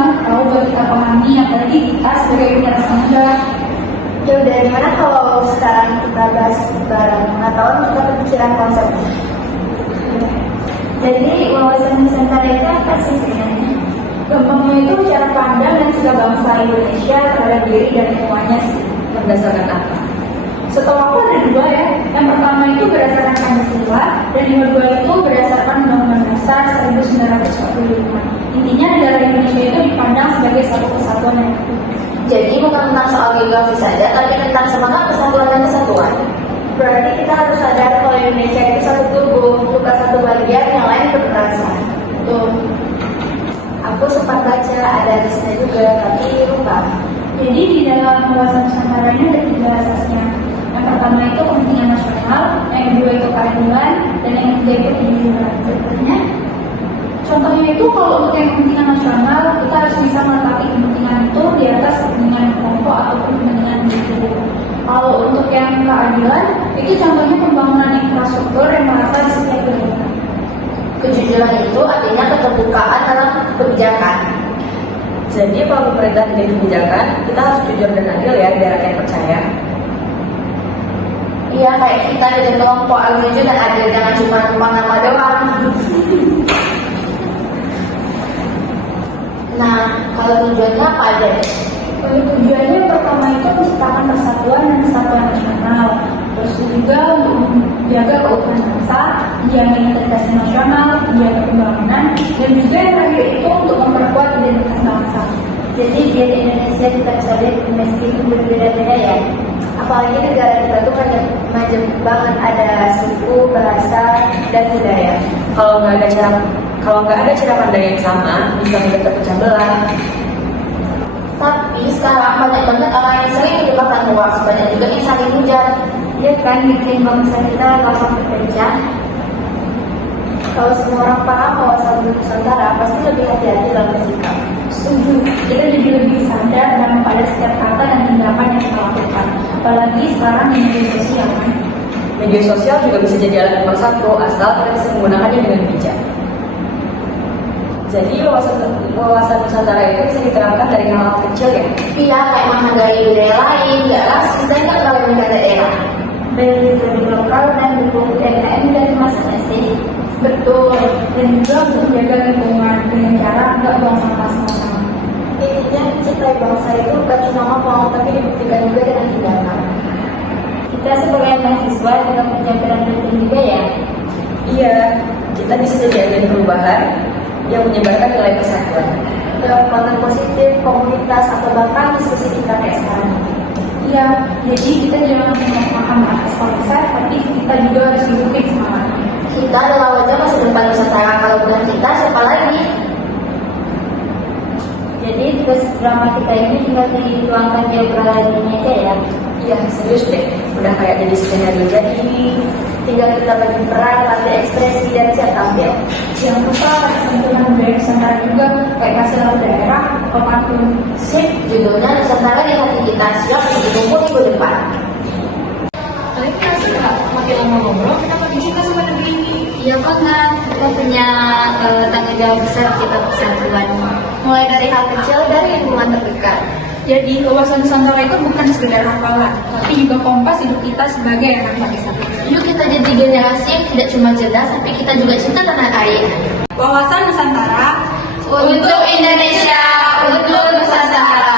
sangat tahu buat kita pahami, apalagi kita sebagai generasi muda. Ya udah, gimana kalau sekarang kita bahas bareng atau kita berbicara konsep? Jadi wawasan Nusantara itu apa sih sebenarnya? Gampangnya itu cara pandang dan sikap bangsa Indonesia terhadap diri dan lingkungannya sih. Berdasarkan apa? Setelah aku ada dua ya, yang pertama itu berdasarkan Pancasila dan yang kedua itu berdasarkan Undang-Undang Dasar 1945. Intinya negara Indonesia itu dipandang sebagai satu kesatuan yang utuh. Jadi bukan tentang soal geografi saja, tapi tentang semangat persatuan dan kesatuan. Berarti kita harus sadar kalau Indonesia itu satu tubuh, bukan satu bagian yang lain berperasaan. Betul. Aku sempat baca ada listnya juga, tapi lupa. Jadi di dalam wawasan Nusantara ini ada tiga asasnya. Yang pertama itu kepentingan nasional, yang kedua itu keadilan, dan yang ketiga itu kejujuran. Contohnya itu kalau untuk yang kepentingan nasional, kita harus bisa meletakkan kepentingan itu di atas kepentingan kelompok ataupun kepentingan individu. Kalau untuk yang keadilan, itu contohnya pembangunan infrastruktur yang merata di setiap daerah. Kejujuran itu artinya keterbukaan dalam kebijakan. Jadi kalau pemerintah bikin kebijakan, kita harus jujur dan adil ya, biar rakyat percaya. Iya, kayak kita dari kelompok harus jujur dan adil, jangan cuma numpang nama doang. Nah, kalau tujuannya apa aja deh? Tujuannya yang pertama itu menciptakan persatuan dan kesatuan nasional. Terus juga untuk menjaga keutuhan bangsa, menjaga integritas nasional, menjaga pembangunan, dan juga yang terakhir itu untuk memperkuat identitas bangsa. Jadi biar Indonesia kita bisa lihat meskipun berbeda-beda ya. Apalagi negara kita tuh kan macam banget, ada suku, bahasa, dan budaya. Kalau nggak ada cara pandang yang sama, bisa mudah terpecah belah. Tapi sekarang banyak banget orang yang sering menyebabkan hoax, banyak juga yang saling hujat. Dia kan bikin bangsa kita gampang terpecah. Kalau semua orang paham wawasan Nusantara, pasti lebih hati-hati dalam bersikap. Setuju, kita jadi lebih sadar dalam pada setiap kata dan tindakan yang kita lakukan. Apalagi sekarang di media sosial kan. Media sosial juga bisa jadi alat pemersatu asal kita bisa menggunakannya dengan bijak. Jadi wawasan Nusantara itu bisa diterapkan dari hal-hal kecil ya. Iya, kayak menghargai budaya lain, gak rasis, dan gak terlalu menjaga daerah. Dari lokal dan dukung UMKM dari masa sih. Betul, dan juga untuk menjaga lingkungan dengan cara nggak buang sampah sembarangan. Intinya mencintai bangsa itu bukan cuma ngomong, tapi dibuktikan juga dengan tindakan. Kita sebagai mahasiswa juga punya peran penting juga ya. Iya, kita bisa jadi agen perubahan yang menyebarkan nilai persatuan. Dalam konten positif, komunitas, atau bahkan diskusi kita kayak sekarang. Iya, jadi kita jangan cuma paham atas konsep, tapi kita juga harus hidup semangatnya. Kita adalah wajah masa depan Nusantara, kalau bukan kita, siapa lagi? Jadi tugas drama kita ini tinggal dituangkan di obrolan ini aja ya. Iya, serius deh. Udah kayak jadi skenario jadi. Tinggal kita bagi peran, latih ekspresi, dan siap tampil. Jangan lupa sentuhan budaya Nusantara juga, kayak kasih tahu daerah atau pantun. Sip, judulnya Nusantara di hati kita, siap ditunggu minggu depan. Kalian merasa nggak makin lama ngobrol, kita makin cinta sama negeri ini? Iya banget, kita punya tanggung jawab besar kita persatuan. Mulai dari hal kecil dan lingkungan terdekat. Jadi wawasan Nusantara itu bukan sekedar hafalan, tapi juga kompas hidup kita sebagai anak bangsa. Yuk kita jadi generasi yang tidak cuma cerdas, tapi kita juga cinta tanah air. Wawasan Nusantara Untuk Indonesia, untuk Nusantara.